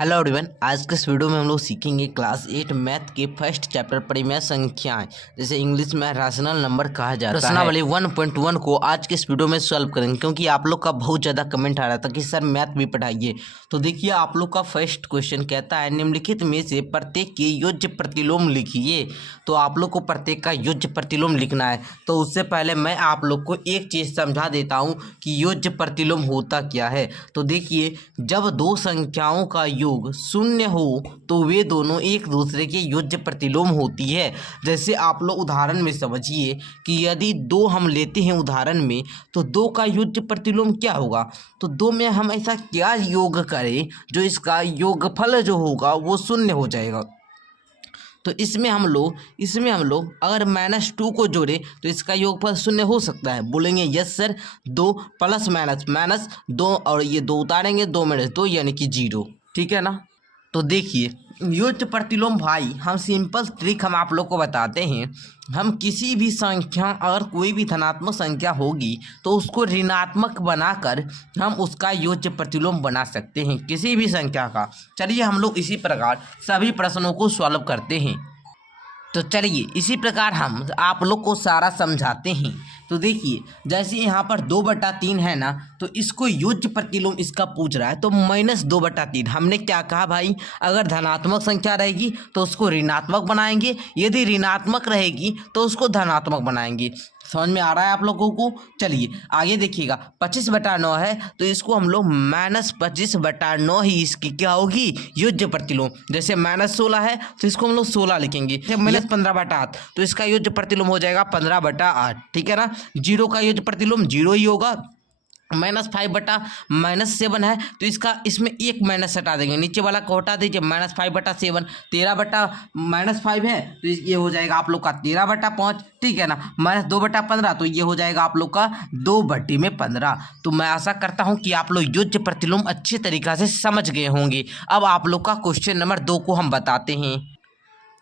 Hello everyone, आज के इस वीडियो में हम लोग सीखेंगे क्लास 8 मैथ के फर्स्ट चैप्टर परिमेय संख्याएं, जैसे इंग्लिश में रैशनल नंबर कहा जाता है। प्रश्नावली 1.1 को आज के इस वीडियो में सॉल्व करेंगे, क्योंकि आप लोग का बहुत ज़्यादा कमेंट आ रहा था कि सर मैथ भी पढ़ाइए। तो देखिए, आप लोग का फर्स्ट क्वेश्चन कहता है निम्नलिखित में से प्रत्येक के योज्य प्रतिलोम लिखिए। तो आप लोग को प्रत्येक का योज्य प्रतिलोम लिखना है। तो उससे पहले मैं आप लोग को एक चीज़ समझा देता हूँ कि योज्य प्रतिलोम होता क्या है। तो देखिए, जब दो संख्याओं का योग शून्य हो तो वे दोनों एक दूसरे के योज्य प्रतिलोम होती है। जैसे आप लोग उदाहरण में समझिए कि यदि दो हम लेते हैं उदाहरण में, तो दो का योज्य प्रतिलोम क्या होगा। तो दो में हम ऐसा क्या योग करें जो इसका योगफल जो होगा वो शून्य हो जाएगा। तो इसमें हम लोग अगर -2 को जोड़े तो इसका योगफल शून्य हो सकता है। बोलेंगे यस सर, 2 प्लस माइनस 2 और ये 2 उतारेंगे, 2 - 2 यानी कि 0। ठीक है ना। तो देखिए, योज्य प्रतिलोम भाई हम सिंपल ट्रिक हम आप लोग को बताते हैं। हम किसी भी संख्या, अगर कोई भी धनात्मक संख्या होगी तो उसको ऋणात्मक बनाकर हम उसका योज्य प्रतिलोम बना सकते हैं, किसी भी संख्या का। चलिए हम लोग इसी प्रकार सभी प्रश्नों को सॉल्व करते हैं। तो चलिए इसी प्रकार हम आप लोग को सारा समझाते हैं। तो देखिए, जैसे यहाँ पर 2/3 है ना, तो इसको योज्य प्रतिलोम इसका पूछ रहा है। तो -2/3 हमने क्या कहा भाई, अगर धनात्मक संख्या रहेगी तो उसको ऋणात्मक बनाएंगे, यदि ऋणात्मक रहेगी तो उसको धनात्मक बनाएंगे। समझ में आ रहा है आप लोगों को। चलिए आगे देखिएगा, 25/9 है तो इसको हम लोग -25/9 ही इसकी क्या होगी, योज्य प्रतिलोम। जैसे -16 है तो इसको हम लोग 16 लिखेंगे। -15/8 तो इसका योज्य प्रतिलोम हो जाएगा 15/8। ठीक है ना। 0 का योज्य प्रतिलोम 0 ही होगा। -5/-7 है तो इसका इसमें एक माइनस हटा देंगे, नीचे वाला को हटा दीजिए। -5/7 13/-5 है तो ये हो जाएगा आप लोग का 13/5। ठीक है ना। -2/15 तो ये हो जाएगा आप लोग का 2/15। तो मैं आशा करता हूँ कि आप लोग योज्य प्रतिलोम अच्छे तरीक़ा से समझ गए होंगे। अब आप लोग का क्वेश्चन नंबर 2 को हम बताते हैं।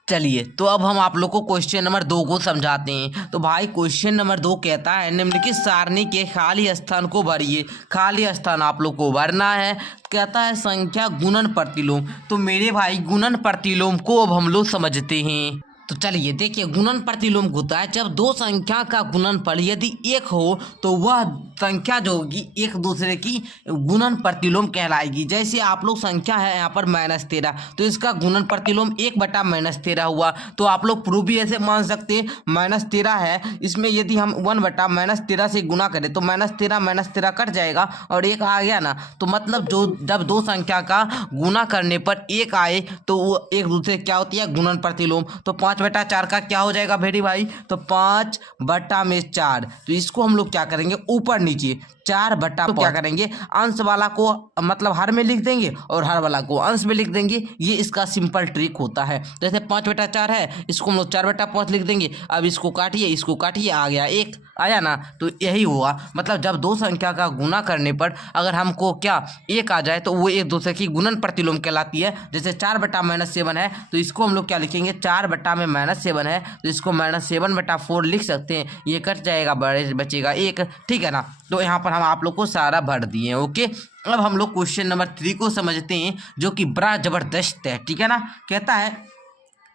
चलिए, तो अब हम आप लोग को क्वेश्चन नंबर 2 को समझाते हैं। तो भाई क्वेश्चन नंबर 2 कहता है निम्नलिखित सारणी के खाली स्थान को भरिए। खाली स्थान आप लोग को भरना है। कहता है संख्या गुणन प्रतिलोम। तो मेरे भाई गुणन प्रतिलोम को अब हम लोग समझते हैं। तो चलिए देखिए, गुणन प्रतिलोम होता है जब दो संख्या का गुणनफल यदि 1 हो तो वह संख्या जो होगी एक दूसरे की गुणन प्रतिलोम कहलाएगी। जैसे आप लोग संख्या है यहाँ पर -13, तो इसका गुणन प्रतिलोम 1/-13 हुआ। तो आप लोग प्रूफ भी ऐसे मान सकते हैं, -13 है, इसमें यदि हम 1/-13 से गुना करें तो -13 कट जाएगा और 1 आ गया ना। तो मतलब जो जब दो संख्या का गुना करने पर 1 आए तो वो एक दूसरे क्या होती है, गुणन प्रतिलोम। तो 5/4 का क्या हो जाएगा भेड़ी भाई, तो 5/4। तो इसको हम लोग क्या करेंगे, ऊपर नीचे 4/5 तो क्या करेंगे, अंश वाला को मतलब हर में लिख देंगे और हर वाला को अंश में लिख देंगे। ये इसका सिंपल ट्रिक होता है। जैसे 5/4 है, इसको हम लोग 4/5 लिख देंगे। अब इसको काटिए, इसको काटिए, आ गया 1 आया ना। तो यही हुआ, मतलब जब दो संख्या का गुना करने पर अगर हमको क्या 1 आ जाए तो वो एक दूसरे की गुणन प्रतिलोम कहलाती है। जैसे 4/-7 है तो इसको हम लोग क्या लिखेंगे, 4/-7 है तो इसको -7/4 लिख सकते हैं। ये कट जाएगा, बचेगा 1। ठीक है ना। तो यहाँ पर हम आप लोग को सारा भर दिए। ओके, अब हम लोग क्वेश्चन नंबर 3 को समझते हैं, जो कि बड़ा जबरदस्त है। ठीक है ना। कहता है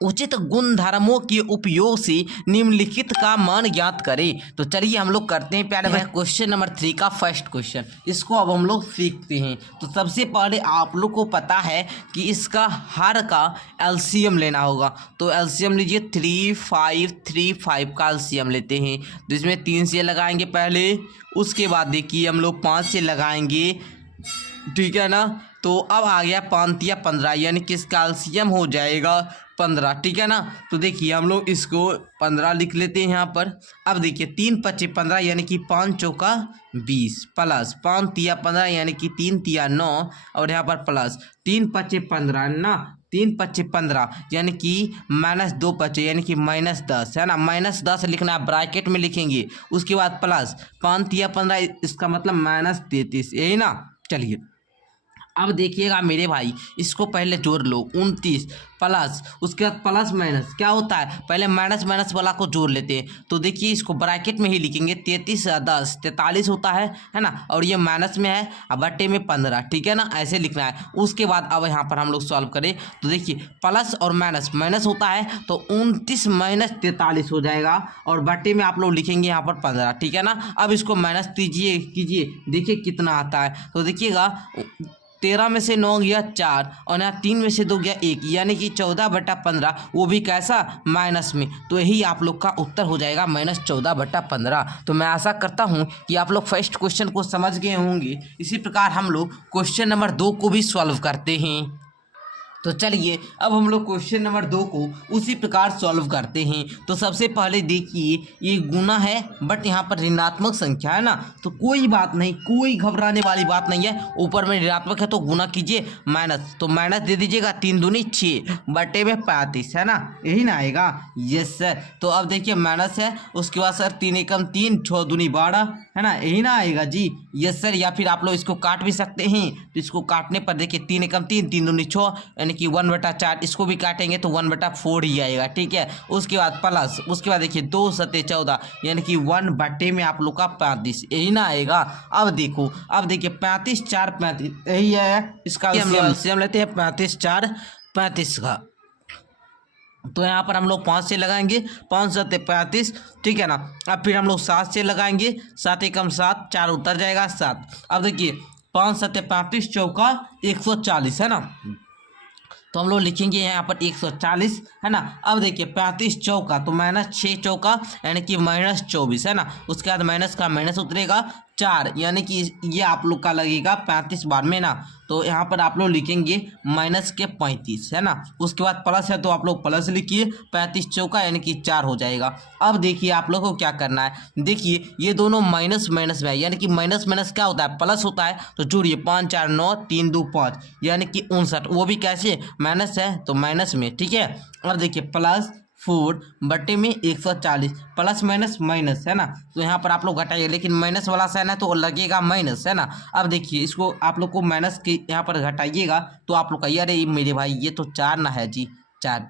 उचित गुणधर्मों के उपयोग से निम्नलिखित का मान ज्ञात करें। तो चलिए हम लोग करते हैं। पहले क्वेश्चन नंबर 3 का फर्स्ट क्वेश्चन, इसको अब हम लोग सीखते हैं। तो सबसे पहले आप लोग को पता है कि इसका हर का एलसीएम लेना होगा। तो एलसीएम लीजिए, 3 5 3 5 का एलसीएम लेते हैं। तो इसमें 3 से लगाएंगे पहले, उसके बाद देखिए हम लोग 5 से लगाएंगे। ठीक है ना। तो अब आ गया 5 या 15, यानी कि इसका एलसीएम हो जाएगा 15। ठीक है ना। तो देखिए हम लोग इसको 15 लिख लेते हैं यहाँ पर। अब देखिए 3 × 5 = 15, यानी कि 5 चौका 20 प्लस 5 × 15 यानी कि 3 × 9 और यहाँ पर प्लस 3 × 5 = 15 ना, 3 × 5 = 15 यानी कि -2 × 5 यानी कि -10 है ना। -10 लिखना है, ब्रैकेट में लिखेंगे। उसके बाद प्लस 5 × 15 इसका मतलब -33, यही ना। चलिए अब देखिएगा मेरे भाई, इसको पहले जोड़ लो 29 प्लस, उसके बाद प्लस माइनस क्या होता है, पहले माइनस माइनस वाला को जोड़ लेते हैं। तो देखिए इसको ब्रैकेट में ही लिखेंगे, 33 10 43 होता है ना, और ये माइनस में है अब बट्टे में 15, ठीक है ना, ऐसे लिखना है। उसके बाद अब यहाँ पर हम लोग सॉल्व करें तो देखिए प्लस और माइनस, माइनस होता है तो 29 माइनस 43 हो जाएगा, और बट्टे में आप लोग लिखेंगे यहाँ पर 15, ठीक है ना। अब इसको माइनस कीजिए, देखिए कितना आता है। तो देखिएगा 13 में से 9 गया 4, और यहाँ 3 में से 2 गया 1, यानी कि 14/15, वो भी कैसा, माइनस में। तो यही आप लोग का उत्तर हो जाएगा -14/15। तो मैं आशा करता हूँ कि आप लोग फर्स्ट क्वेश्चन को समझ गए होंगे। इसी प्रकार हम लोग क्वेश्चन नंबर 2 को भी सॉल्व करते हैं। तो चलिए अब हम लोग क्वेश्चन नंबर 2 को उसी प्रकार सॉल्व करते हैं। तो सबसे पहले देखिए ये गुना है, बट यहाँ पर ऋणात्मक संख्या है ना, तो कोई बात नहीं, कोई घबराने वाली बात नहीं है। ऊपर में ऋणात्मक है तो गुना कीजिए, माइनस तो माइनस दे दीजिएगा, 3 दूनी 6 बटे में 35 है ना, यही ना आएगा। Yes sir. तो अब देखिए माइनस है, उसके बाद सर 3 एकम 3, 6 दूनी 12 है ना, यही ना आएगा जी। Yes sir. या फिर आप लोग इसको काट भी सकते हैं, तो इसको काटने पर देखिए 3 एकम 3, 3 दूनी 6, यानी कि 1/4, इसको भी काटेंगे तो 1/4 ही आएगा, ठीक है। उसके बाद प्लस, उसके बाद देखिए 2 सते 14, यानी कि 1 बटे में आप लोग का 35, यही ना आएगा। अब देखो, अब देखिए 35 4 35, यही है इसका हम लेते हैं 35 4 35 का। तो यहाँ पर हम लोग 5 से लगाएंगे, 5 सत्ते 35, ठीक है ना। अब फिर हम लोग 7 से लगाएंगे, 7 एकम 7, 4 उतर जाएगा 7। अब देखिए 5 सत्ते 35, चौका 140 है ना, तो हम लोग लिखेंगे यहाँ पर 140 है ना। अब देखिए 35 चौका तो -6 चौका, यानी कि -24 है ना। उसके बाद माइनस का माइनस उतरेगा 4, यानी कि ये आप लोग का लगेगा 35 बार में ना, तो यहाँ पर आप लोग लिखेंगे -35 है ना। उसके बाद प्लस है तो आप लोग प्लस लिखिए, 35 चौका यानी कि 4 हो जाएगा। अब देखिए आप लोग को क्या करना है, देखिए ये दोनों माइनस माइनस में है, यानी कि माइनस माइनस क्या होता है, प्लस होता है। तो जोड़िए 5 4 9, 3 2 5, यानी कि 59, वो भी कैसे, माइनस है तो माइनस में, ठीक है। अब देखिए प्लस 4 बटे में 140, प्लस माइनस माइनस है ना, तो यहाँ पर आप लोग घटाइए, लेकिन माइनस वाला साइन है तो लगेगा माइनस है ना। अब देखिए इसको आप लोग को माइनस के यहाँ पर घटाइएगा तो आप लोग का, अरे मेरे भाई ये तो 4 ना है जी, 4।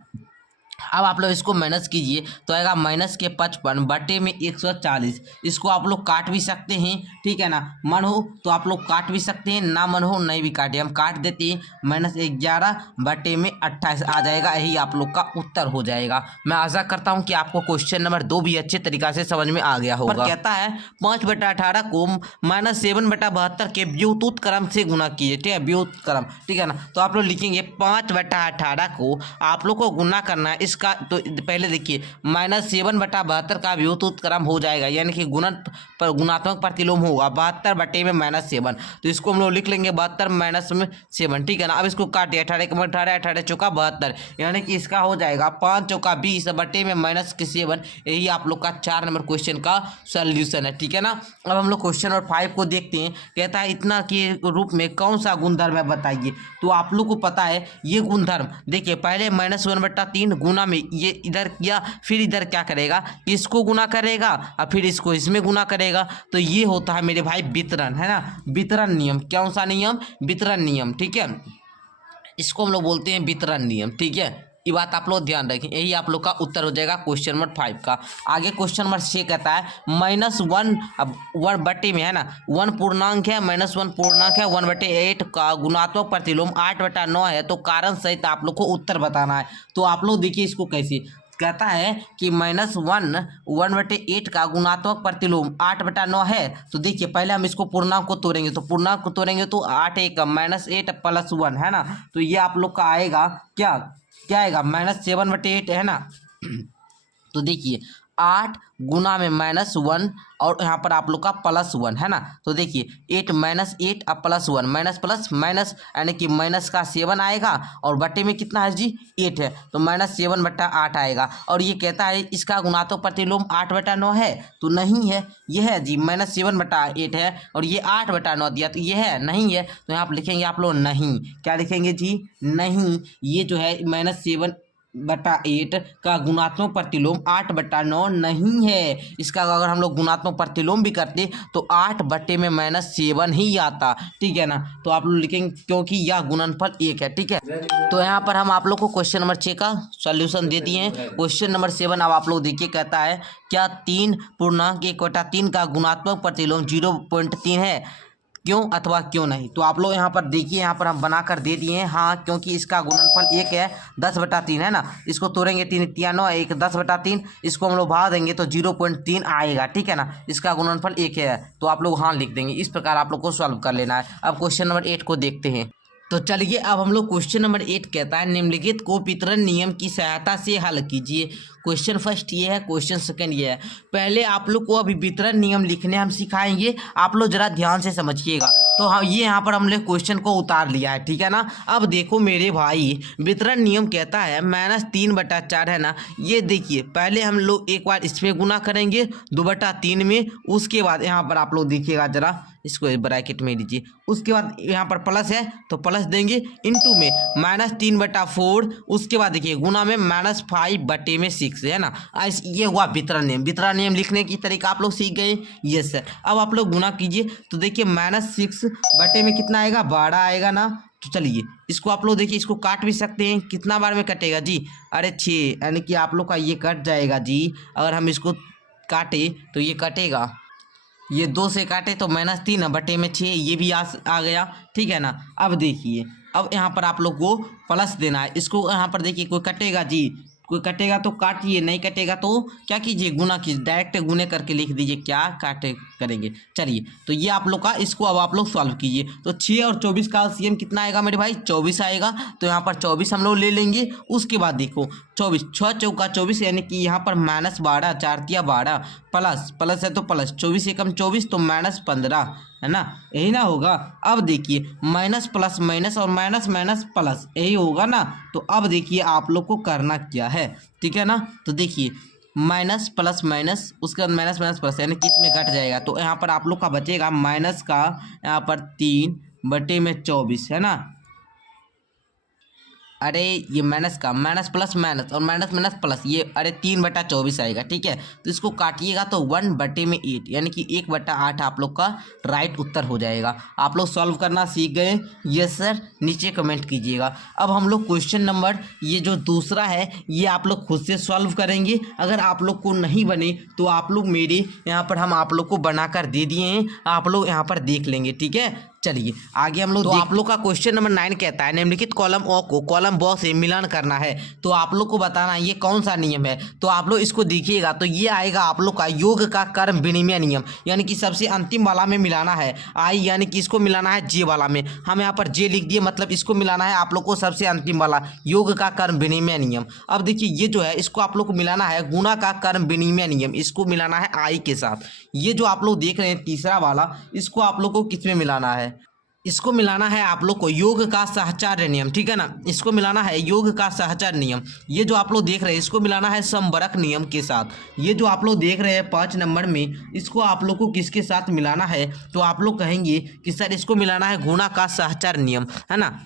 अब आप लोग इसको माइनस कीजिए तो आएगा -55 बटे में 140। इसको आप लोग काट भी सकते हैं, ठीक है ना, मन हो तो आप लोग काट भी सकते हैं, ना मन हो नहीं भी काटे, हम काट देते हैं। -11 बटे में 28 आ जाएगा, यही आप लोग का उत्तर हो जाएगा। मैं आशा करता हूं कि आपको क्वेश्चन नंबर 2 भी अच्छे तरीका से समझ में आ गया होगा। कहता है 5/18 को -7/72 के व्युत्क्रम क्रम से गुना कीजिए, ठीक है, व्युत्क्रम, ठीक है ना। तो आप लोग लिखेंगे 5/18 को आप लोग को गुना करना है, इसका तो पहले देखिए -7/72 का व्युत्क्रम हो जाएगा, यानी कि गुणन पर गुणात्मक प्रतिलोम होगा 72 बटे में -7, तो इसको हम लोग लिख लेंगे 72 - 7, ठीक है ना। अब इसको काटिए, 18 × 18, 18 चौका 72, यानी कि इसका हो जाएगा 5 चौका 20 बटे में -7। यही आप लोग का 4 नंबर क्वेश्चन का सोल्यूशन है, ठीक है ना। अब हम लोग क्वेश्चन नंबर 5 को देखते हैं। कहता है इतना के रूप में कौन सा गुणधर्म है बताइए। तो आप लोग को पता है ये गुणधर्म, देखिए पहले -1/3 गुना में ये इधर किया, फिर इधर क्या करेगा, इसको गुना करेगा और फिर इसको इसमें गुना करेगा। तो ये होता है मेरे भाई वितरण, है ना, वितरण नियम। कौन सा नियम, वितरण नियम, ठीक है, इसको हम लोग बोलते हैं वितरण नियम, ठीक है। ये बात आप लोग ध्यान रखें, यही आप लोग का उत्तर हो जाएगा क्वेश्चन नंबर 5 का। आगे क्वेश्चन नंबर 6 कहता है -1, अब 1 बटे में है ना, 1 पूर्णांक है, -1 पूर्णांक है, 1/8 का गुणात्मक प्रतिलोम 8/9 है, तो कारण सहित आप लोग को उत्तर बताना है। तो आप लोग देखिए इसको कैसे कहता है कि -1 1/8 का गुणात्मक प्रतिलोम 8/9 है। तो देखिए पहले हम इसको पूर्णांक को तोड़ेंगे, तो पूर्णांक को तोड़ेंगे तो 8 × 8 + 1 है ना, तो ये आप लोग का आएगा क्या आएगा, -7/8 है ना। तो देखिए 8 गुना में -1 और यहाँ पर आप लोग का +1 है ना। तो देखिए 8 -8 अब +1, माइनस प्लस माइनस, यानी कि माइनस का 7 आएगा, और बटे में कितना है जी, 8 है, तो -7/8 आएगा। और ये कहता है इसका गुणात्मक प्रतिलोम 8/9 है, तो नहीं है, ये है जी, -7/8 है, और ये 8/9 दिया, तो ये है नहीं है, तो यहाँ पर लिखेंगे आप लोग नहीं, क्या लिखेंगे जी, नहीं। ये जो है -7 8 का गुणात्मक प्रतिलोम 8/9 नहीं है। इसका अगर हम लोग गुणात्मक प्रतिलोम भी करते तो 8 में -7 ही आता, ठीक है ना। तो आप लोग लिखेंगे क्योंकि यह गुणनफल 1 है, ठीक है। तो यहाँ पर हम आप लोग को क्वेश्चन नंबर 6 का सॉल्यूशन दे दिए हैं। क्वेश्चन नंबर 7 अब आप लोग देखिए, कहता है क्या 3.1/3 का गुणात्मक प्रतिलोम 0.3 है, क्यों अथवा क्यों नहीं। तो आप लोग यहाँ पर देखिए, यहाँ पर हम बना कर दे दिए हैं। हाँ, क्योंकि इसका गुणनफल 1 है, 10/3 है ना। इसको तोड़ेंगे 3 × 9 1 10/3, इसको हम लोग भाग देंगे तो 0.3 आएगा, ठीक है ना। इसका गुणनफल 1 है, तो आप लोग हाँ लिख देंगे। इस प्रकार आप लोग को सॉल्व कर लेना है। अब क्वेश्चन नंबर 8 को देखते हैं। तो चलिए अब हम लोग क्वेश्चन नंबर 8 कहता है निम्नलिखित को वितरण नियम की सहायता से हल कीजिए। क्वेश्चन फर्स्ट ये है, क्वेश्चन सेकंड ये है। पहले आप लोग को अभी वितरण नियम लिखने हम सिखाएंगे, आप लोग जरा ध्यान से समझिएगा। तो हाँ, ये यहाँ पर हमने क्वेश्चन को उतार लिया है, ठीक है ना। अब देखो मेरे भाई, वितरण नियम कहता है -3/4 है ना। ये देखिए, पहले हम लोग एक बार इसमें गुना करेंगे 2/3 में, उसके बाद यहाँ पर आप लोग देखिएगा जरा, इसको ब्रैकेट में लीजिए। उसके बाद यहाँ पर प्लस है तो प्लस देंगे, इनटू में -3/4, उसके बाद देखिए गुना में -5/6 है ना। ये हुआ वितरण नियम। वितरण नियम लिखने की तरीका आप लोग सीख गए। Yes sir. अब आप लोग गुना कीजिए तो देखिए -6 में कितना आएगा, 12 आएगा ना। तो चलिए इसको आप लोग देखिए, इसको काट भी सकते हैं। कितना बार में कटेगा जी, अरे 6, यानी कि आप लोग का ये कट जाएगा जी। अगर हम इसको काटे तो ये कटेगा, ये 2 से काटे तो -3/6, ये भी आ गया, ठीक है ना। अब देखिए, अब यहाँ पर आप लोग को प्लस देना है। इसको यहाँ पर देखिए, कोई कटेगा जी, कोई कटेगा तो काटिए, नहीं कटेगा तो क्या कीजिए, गुना कीजिए। डायरेक्ट गुने करके लिख दीजिए, क्या काटे करेंगे। चलिए तो ये आप लोग का, इसको अब आप लोग सॉल्व कीजिए। तो 6 और 24 का एलसीएम कितना आएगा मेरे भाई, 24 आएगा। तो यहाँ पर 24 हम लोग ले लेंगे। उसके बाद देखो 24, 6 चौका 24, यानी कि यहाँ पर -12, 4 तिया 12, प्लस है तो प्लस, 24 एकम 24 तो -15 है ना, यही ना होगा। अब देखिए माइनस प्लस माइनस और माइनस माइनस प्लस, यही होगा ना। तो अब देखिए आप लोग को करना क्या है, ठीक है ना। तो देखिए माइनस प्लस माइनस, उसके बाद माइनस माइनस प्लस, यानी कि इसमें घट जाएगा। तो यहाँ पर आप लोग का बचेगा माइनस का यहाँ पर 3/24 है ना। अरे ये माइनस का माइनस प्लस माइनस और माइनस माइनस प्लस, ये अरे 3/24 आएगा, ठीक है। तो इसको काटिएगा तो 1/8, यानी कि 1/8 आप लोग का राइट उत्तर हो जाएगा। आप लोग सॉल्व करना सीख गए, यस सर, नीचे कमेंट कीजिएगा। अब हम लोग क्वेश्चन नंबर ये जो दूसरा है, ये आप लोग खुद से सॉल्व करेंगे। अगर आप लोग को नहीं बने तो आप लोग मेरे यहाँ पर हम आप लोग को बनाकर दे दिए हैं, आप लोग यहाँ पर देख लेंगे, ठीक है। चलिए आगे हम लोग, तो आप लोग का क्वेश्चन नंबर 9 कहता है निम्नलिखित कॉलम ओ को कॉलम बॉ से मिलान करना है। तो आप लोग को बताना ये कौन सा नियम है। तो आप लोग इसको देखिएगा तो ये आएगा आप लोग का योग का कर्म विनिमय नियम, यानी कि सबसे अंतिम वाला में मिलाना है आई, यानी कि इसको मिलाना है जे वाला में। हम यहाँ पर जे लिख दिए, मतलब इसको मिलाना है आप लोग को सबसे अंतिम वाला योग का कर्म विनिमय नियम। अब देखिए ये जो है, इसको आप लोग को मिलाना है गुणा का कर्म विनिमय नियम, इसको मिलाना है आई के साथ। ये जो आप लोग देख रहे हैं तीसरा वाला, इसको आप लोग को किस में मिलाना है, इसको मिलाना है आप लोग को योग का सहचार्य नियम, ठीक है ना। इसको मिलाना है योग का सहचार्य नियम। ये जो आप लोग देख रहे हैं, इसको मिलाना है समवरक नियम के साथ। ये जो आप लोग देख रहे हैं 5 नंबर में, इसको आप लोग को किसके साथ मिलाना है, तो आप लोग कहेंगे कि सर इसको मिलाना है गुणा का सहचार्य नियम, है ना।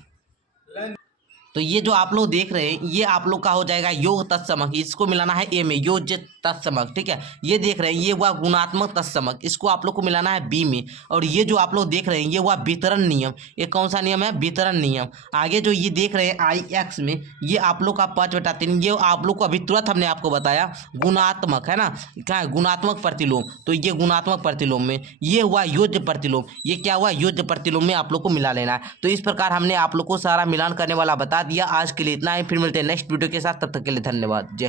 तो ये जो आप लोग देख रहे हैं, ये आप लोग का हो जाएगा योग तत्समक, इसको मिलाना है ए में, योज्य तत्समक, ठीक है। ये देख रहे हैं, ये हुआ गुणात्मक तत्समक, इसको आप लोग को मिलाना है बी में। और ये जो आप लोग देख रहे हैं, ये हुआ वितरण नियम। ये कौन सा नियम है, वितरण नियम। आगे जो ये देख रहे हैं आई एक्स में, ये आप लोग का 5/3, ये आप लोग को अभी तुरंत हमने आपको बताया गुणात्मक, है ना। क्या है, गुणात्मक प्रतिलोम। तो ये गुणात्मक प्रतिलोम में, ये हुआ योज्य प्रतिलोम, ये क्या हुआ, योज्य प्रतिलोम में आप लोग को मिला लेना है। तो इस प्रकार हमने आप लोग को सारा मिलान करने वाला बता दिया। आज के लिए इतना ही, फिर मिलते हैं नेक्स्ट वीडियो के साथ, तब तक के लिए धन्यवाद, जय।